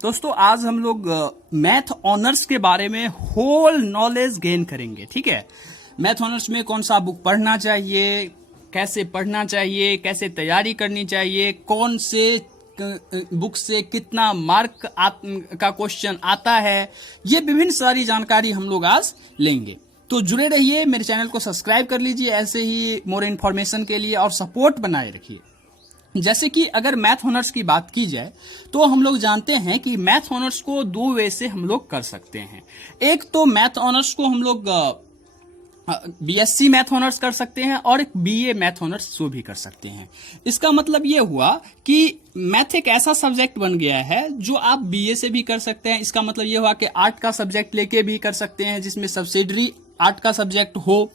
दोस्तों आज हम लोग मैथ ऑनर्स के बारे में होल नॉलेज गेन करेंगे। ठीक है, मैथ ऑनर्स में कौन सा बुक पढ़ना चाहिए, कैसे पढ़ना चाहिए, कैसे तैयारी करनी चाहिए, कौन से बुक से कितना मार्क का क्वेश्चन आता है, ये विभिन्न सारी जानकारी हम लोग आज लेंगे। तो जुड़े रहिए, मेरे चैनल को सब्सक्राइब कर लीजिए ऐसे ही मोर इन्फॉर्मेशन के लिए, और सपोर्ट बनाए रखिए। जैसे कि अगर मैथ ऑनर्स की बात की जाए तो हम लोग जानते हैं कि मैथ ऑनर्स को दो वे से हम लोग कर सकते हैं। एक तो मैथ ऑनर्स को हम लोग बीएससी मैथ ऑनर्स कर सकते हैं और एक बीए मैथ ऑनर्स वो भी कर सकते हैं। इसका मतलब ये हुआ कि मैथ एक ऐसा सब्जेक्ट बन गया है जो आप बीए से भी कर सकते हैं। इसका मतलब ये हुआ कि आर्ट का सब्जेक्ट लेके भी कर सकते हैं, जिसमें सब्सिडरी आर्ट का सब्जेक्ट हो,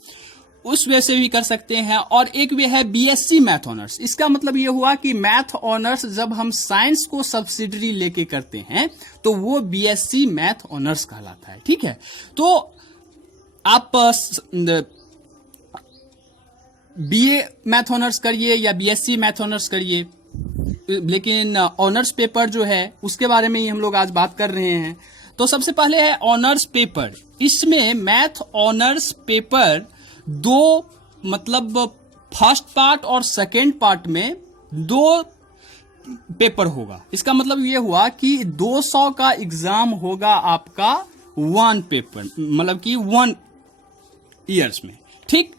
उस वे से भी कर सकते हैं। और एक वे है बीएससी मैथ ऑनर्स। इसका मतलब ये हुआ कि मैथ ऑनर्स जब हम साइंस को सब्सिडरी लेके करते हैं तो वो बीएससी मैथ ऑनर्स कहलाता है। ठीक है, तो आप बीए मैथ ऑनर्स करिए या बीएससी मैथ ऑनर्स करिए, लेकिन ऑनर्स पेपर जो है उसके बारे में ही हम लोग आज बात कर रहे हैं। तो सबसे पहले है ऑनर्स पेपर। इसमें मैथ ऑनर्स पेपर दो, मतलब फर्स्ट पार्ट और सेकेंड पार्ट में दो पेपर होगा। इसका मतलब ये हुआ कि 200 का एग्जाम होगा आपका वन पेपर, मतलब कि 1 ईयर्स में। ठीक,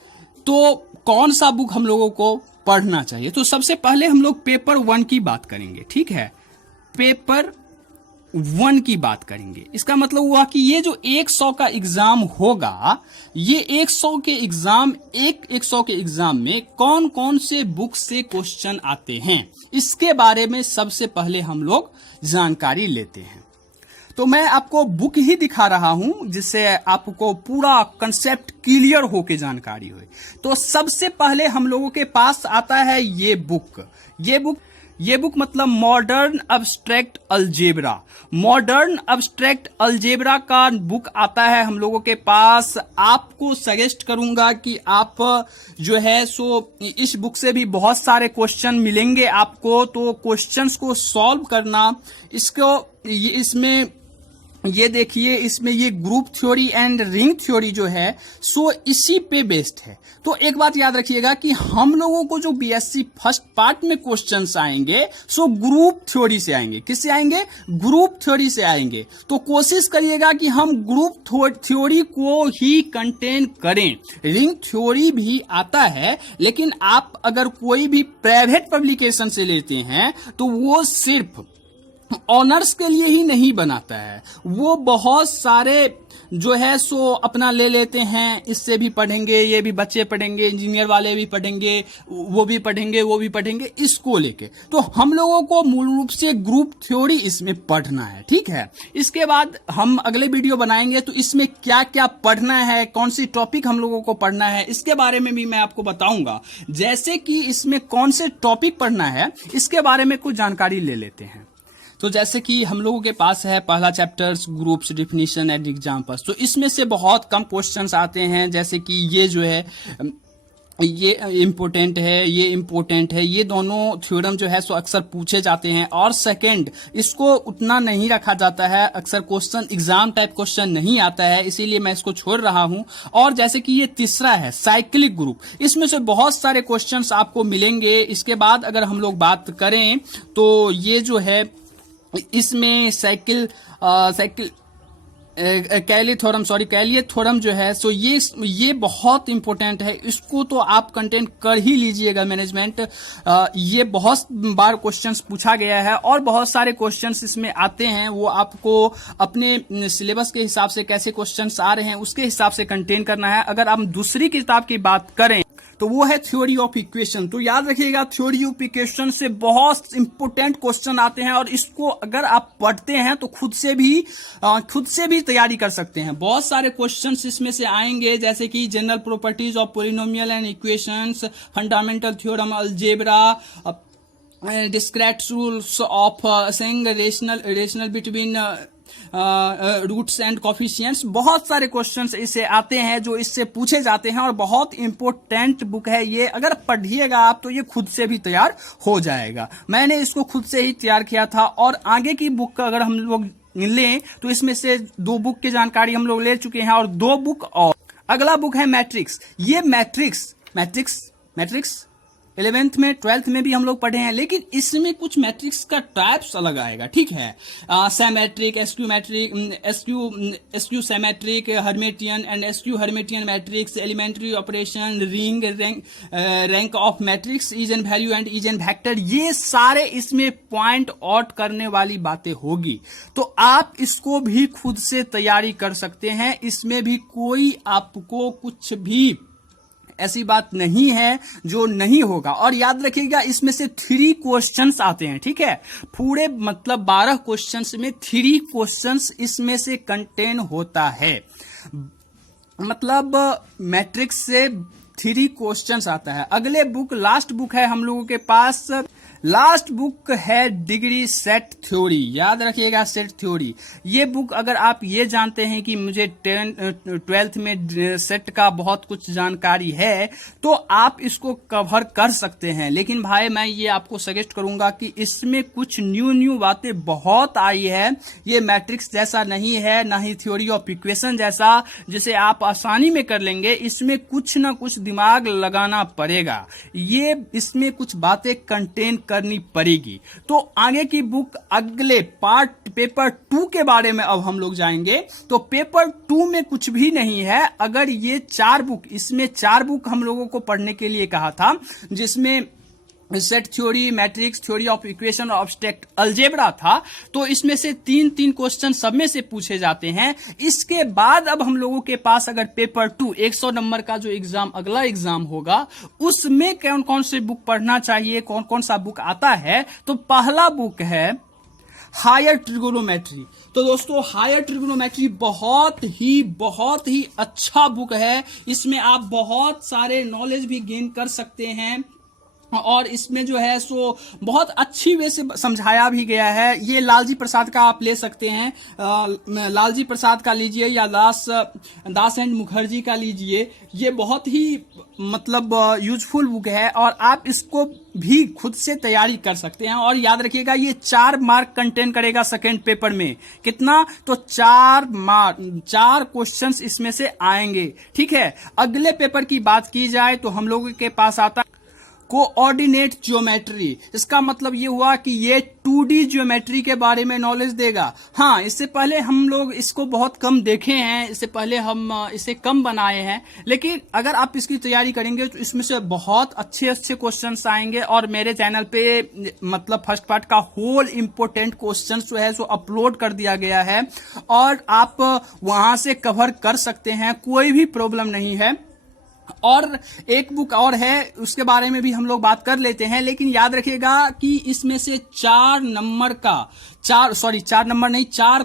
तो कौन सा बुक हम लोगों को पढ़ना चाहिए? तो सबसे पहले हम लोग पेपर 1 की बात करेंगे। ठीक है, पेपर 1 की बात करेंगे। इसका मतलब हुआ कि ये जो 100 का एग्जाम होगा, ये 100 के एग्जाम में कौन कौन से बुक से क्वेश्चन आते हैं, इसके बारे में सबसे पहले हम लोग जानकारी लेते हैं। तो मैं आपको बुक ही दिखा रहा हूं जिससे आपको पूरा कंसेप्ट क्लियर होके जानकारी हो। तो सबसे पहले हम लोगों के पास आता है ये बुक मतलब modern abstract algebra. Modern abstract algebra का बुक आता है हम लोगों के पास। आपको सजेस्ट करूंगा कि आप जो है सो इस बुक से भी बहुत सारे क्वेश्चन मिलेंगे आपको, तो क्वेश्चंस को सॉल्व करना। इसमें ये देखिए, इसमें ये group theory and ring theory जो है सो इसी पे बेस्ड है। तो एक बात याद रखिएगा कि हम लोगों को जो बीएससी फर्स्ट पार्ट में क्वेश्चंस आएंगे सो ग्रुप थ्योरी से आएंगे। किससे आएंगे? ग्रुप थ्योरी से आएंगे। तो कोशिश करिएगा कि हम ग्रुप थ्योरी को ही कंटेन करें। रिंग थ्योरी भी आता है, लेकिन आप अगर कोई भी प्राइवेट पब्लिकेशन से लेते हैं तो वो सिर्फ ऑनर्स के लिए ही नहीं बनाता है, वो बहुत सारे जो है सो अपना ले लेते हैं। इससे भी पढ़ेंगे, ये भी बच्चे पढ़ेंगे, इंजीनियर वाले भी पढ़ेंगे, वो भी पढ़ेंगे इसको लेके। तो हम लोगों को मूल रूप से ग्रुप थ्योरी इसमें पढ़ना है। ठीक है, इसके बाद हम अगले वीडियो बनाएंगे तो इसमें क्या क्या पढ़ना है, कौन सी टॉपिक हम लोगों को पढ़ना है, इसके बारे में भी मैं आपको बताऊंगा। जैसे कि इसमें कौन से टॉपिक पढ़ना है इसके बारे में कुछ जानकारी ले लेते हैं। तो जैसे कि हम लोगों के पास है पहला chapters groups definition and examples. तो इसमें से बहुत कम क्वेश्चंस आते हैं, जैसे कि ये जो है ये इम्पोर्टेंट है, ये इम्पोर्टेंट है, ये दोनों थ्योरम जो है सो अक्सर पूछे जाते हैं। और सेकंड, इसको उतना नहीं रखा जाता है, अक्सर क्वेश्चन एग्जाम टाइप क्वेश्चन नहीं आता है, इसीलिए मैं इसको छोड़ रहा हूं। और जैसे कि ये तीसरा है साइक्लिक ग्रुप, इसमें से बहुत सारे क्वेश्चंस आपको मिलेंगे। इसके बाद अगर हम लोग बात करें तो ये जो है इसमें कैलिए थ्योरम जो है सो ये बहुत इंपॉर्टेंट है। इसको तो आप कंटेंट कर ही लीजिएगा मैनेजमेंट। ये बहुत बार क्वेश्चंस पूछा गया है और बहुत सारे क्वेश्चंस इसमें आते हैं। वो आपको अपने सिलेबस के हिसाब से कैसे क्वेश्चंस आ रहे हैं उसके हिसाब से कंटेन करना है। अगर हम दूसरी किताब की बात करें तो वो है थ्योरी ऑफ इक्वेशन। तो याद रखिएगा, थ्योरी ऑफ इक्वेशन से बहुत इंपॉर्टेंट क्वेश्चन आते हैं और इसको अगर आप पढ़ते हैं तो खुद से भी तैयारी कर सकते हैं। बहुत सारे क्वेश्चंस इसमें से आएंगे, जैसे कि general properties of polynomial and equations, fundamental theorem algebra, discrete rules of saying rational between roots and coefficients, बहुत सारे क्वेश्चंस इससे आते हैं जो इससे पूछे जाते हैं और बहुत इंपॉर्टेंट बुक है ये। अगर पढ़िएगा आप तो ये खुद से भी तैयार हो जाएगा। मैंने इसको खुद से ही तैयार किया था। और आगे की बुक अगर हम लोग लें तो इसमें से 2 बुक की जानकारी हम लोग ले चुके हैं और 2 बुक और अगला बुक है मैट्रिक्स। ये मैट्रिक्स 11th में 12th में भी हम लोग पढ़े हैं, लेकिन इसमें कुछ मैट्रिक्स का टाइप्स अलग आएगा, ठीक है। Symmetric, skew symmetric, Hermitian and skew Hermitian matrix, elementary operation, ring, rank of matrix, eigen value and eigen vector, ये सारे इसमें पॉइंट आउट करने वाली बातें होगी। तो आप इसको भी खुद से तैयारी कर सकते हैं। इसमें भी कोई आपको कुछ भी ऐसी बात नहीं है जो नहीं होगा। और याद रखिएगा इसमें से 3 क्वेश्चंस आते हैं, ठीक है। पूरे मतलब 12 क्वेश्चंस में 3 क्वेश्चंस इसमें से कंटेन होता है। मतलब मैट्रिक्स से 3 क्वेश्चंस आता है। अगले बुक लास्ट बुक है हम लोगों के पास, लास्ट बुक है डिग्री सेट थ्योरी। याद रखिएगा सेट थ्योरी। ये बुक अगर आप ये जानते हैं कि मुझे 12th में सेट का बहुत कुछ जानकारी है तो आप इसको कवर कर सकते हैं। लेकिन भाई मैं ये आपको सजेस्ट करूंगा कि इसमें कुछ न्यू बातें बहुत आई है। ये मैट्रिक्स जैसा नहीं है, ना ही थ्योरी ऑफ इक्वेशन जैसा जिसे आप आसानी में कर लेंगे। इसमें कुछ ना कुछ दिमाग लगाना पड़ेगा। ये इसमें कुछ बातें कंटेन करनी पड़ेगी। तो आगे की बुक अगले पार्ट पेपर 2 के बारे में अब हम लोग जाएंगे। तो पेपर 2 में कुछ भी नहीं है। अगर ये 4 बुक, इसमें 4 बुक हम लोगों को पढ़ने के लिए कहा था, जिसमें set theory, matrix, theory of equation और एब्स्ट्रैक्ट अलजेब्रा था। तो इसमें से 3 क्वेश्चन सब में से पूछे जाते हैं। इसके बाद अब हम लोगों के पास अगर पेपर 2 100 नंबर का जो एग्जाम अगला एग्जाम होगा उसमें कौन कौन से बुक पढ़ना चाहिए, कौन कौन सा बुक आता है। तो पहला बुक है हायर ट्रिगोनोमेट्री। तो दोस्तों हायर ट्रिगोनोमेट्री बहुत ही अच्छा बुक है। इसमें आप बहुत सारे नॉलेज भी गेन कर सकते हैं और इसमें जो है सो बहुत अच्छी वे से समझाया भी गया है। ये लालजी प्रसाद का आप ले सकते हैं, लालजी प्रसाद का लीजिए या दास एंड मुखर्जी का लीजिए। ये बहुत ही मतलब यूजफुल बुक है और आप इसको भी खुद से तैयारी कर सकते हैं। और याद रखिएगा ये 4 मार्क कंटेन करेगा सेकेंड पेपर में। कितना? तो 4 क्वेश्चंस इसमें से आएंगे, ठीक है। अगले पेपर की बात की जाए तो हम लोगों के पास आता कोऑर्डिनेट ज्योमेट्री। इसका मतलब ये हुआ कि ये 2D ज्योमेट्री के बारे में नॉलेज देगा। हाँ, इससे पहले हम लोग इसको बहुत कम देखे हैं, इससे पहले हम इसे कम बनाए हैं। लेकिन अगर आप इसकी तैयारी करेंगे तो इसमें से बहुत अच्छे क्वेश्चंस आएंगे। और मेरे चैनल पे मतलब फर्स्ट पार्ट का होल इंपोर्टेंट क्वेश्चंस जो है सो अपलोड कर दिया गया है और आप वहां से कवर कर सकते हैं, कोई भी प्रॉब्लम नहीं है। और एक बुक और है, उसके बारे में भी हम लोग बात कर लेते हैं। लेकिन याद रखिएगा कि इसमें से 4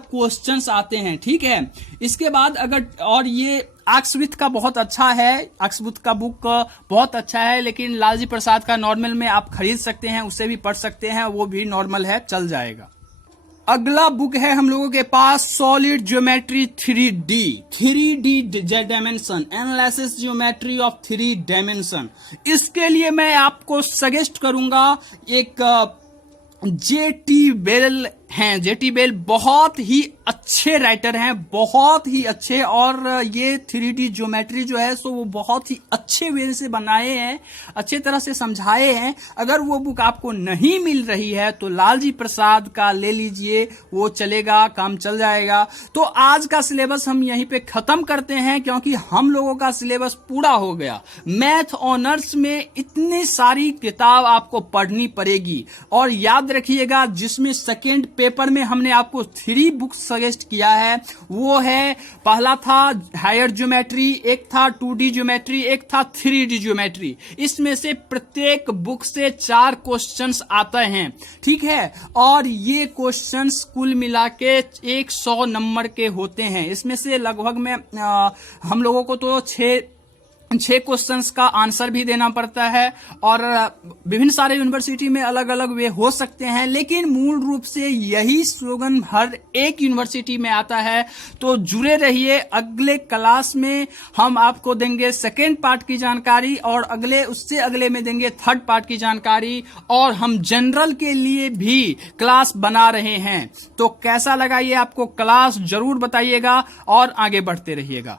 क्वेश्चंस आते हैं, ठीक है। इसके बाद अगर और ये आक्सविथ का बहुत अच्छा है, आक्सविथ का बुक बहुत अच्छा है। लेकिन लालजी प्रसाद का नॉर्मल में आप खरीद सकते हैं, उससे भी पढ़ सकते हैं, वो भी नॉर्मल है, चल जाएगा। अगला बुक है हम लोगों के पास solid geometry 3D dimension, analysis geometry of 3 dimension. इसके लिए मैं आपको सजेस्ट करूंगा एक जेटी बेल हैं। जेटी बेल बहुत ही अच्छे राइटर हैं, बहुत ही अच्छे। और ये 3D ज्योमेट्री जो है सो वो बहुत ही अच्छे वे से बनाए हैं, अच्छे तरह से समझाए हैं। अगर वो बुक आपको नहीं मिल रही है तो लालजी प्रसाद का ले लीजिए, वो चलेगा, काम चल जाएगा। तो आज का सिलेबस हम यहीं पे खत्म करते हैं क्योंकि हम लोगों का सिलेबस पूरा हो गया। मैथ ऑनर्स में इतनी सारी किताब आपको पढ़नी पड़ेगी। और याद रखिएगा जिसमें सेकेंड पेपर में हमने आपको 3 बुक्स सजेस्ट किया है, वो है, पहला था हायर ज्योमेट्री, एक था 2D ज्योमेट्री, एक था 3D ज्योमेट्री। इसमें से प्रत्येक बुक से 4 क्वेश्चंस आते हैं, ठीक है। और ये क्वेश्चंस कुल मिला के 100 नंबर के होते हैं। इसमें से लगभग में हम लोगों को तो 6 6 क्वेश्चंस का आंसर भी देना पड़ता है और विभिन्न सारे यूनिवर्सिटी में अलग अलग वे हो सकते हैं, लेकिन मूल रूप से यही स्लोगन हर एक यूनिवर्सिटी में आता है। तो जुड़े रहिए, अगले क्लास में हम आपको देंगे सेकेंड पार्ट की जानकारी और उससे अगले में देंगे थर्ड पार्ट की जानकारी, और हम जनरल के लिए भी क्लास बना रहे हैं। तो कैसा लगा ये आपको क्लास, जरूर बताइएगा और आगे बढ़ते रहिएगा।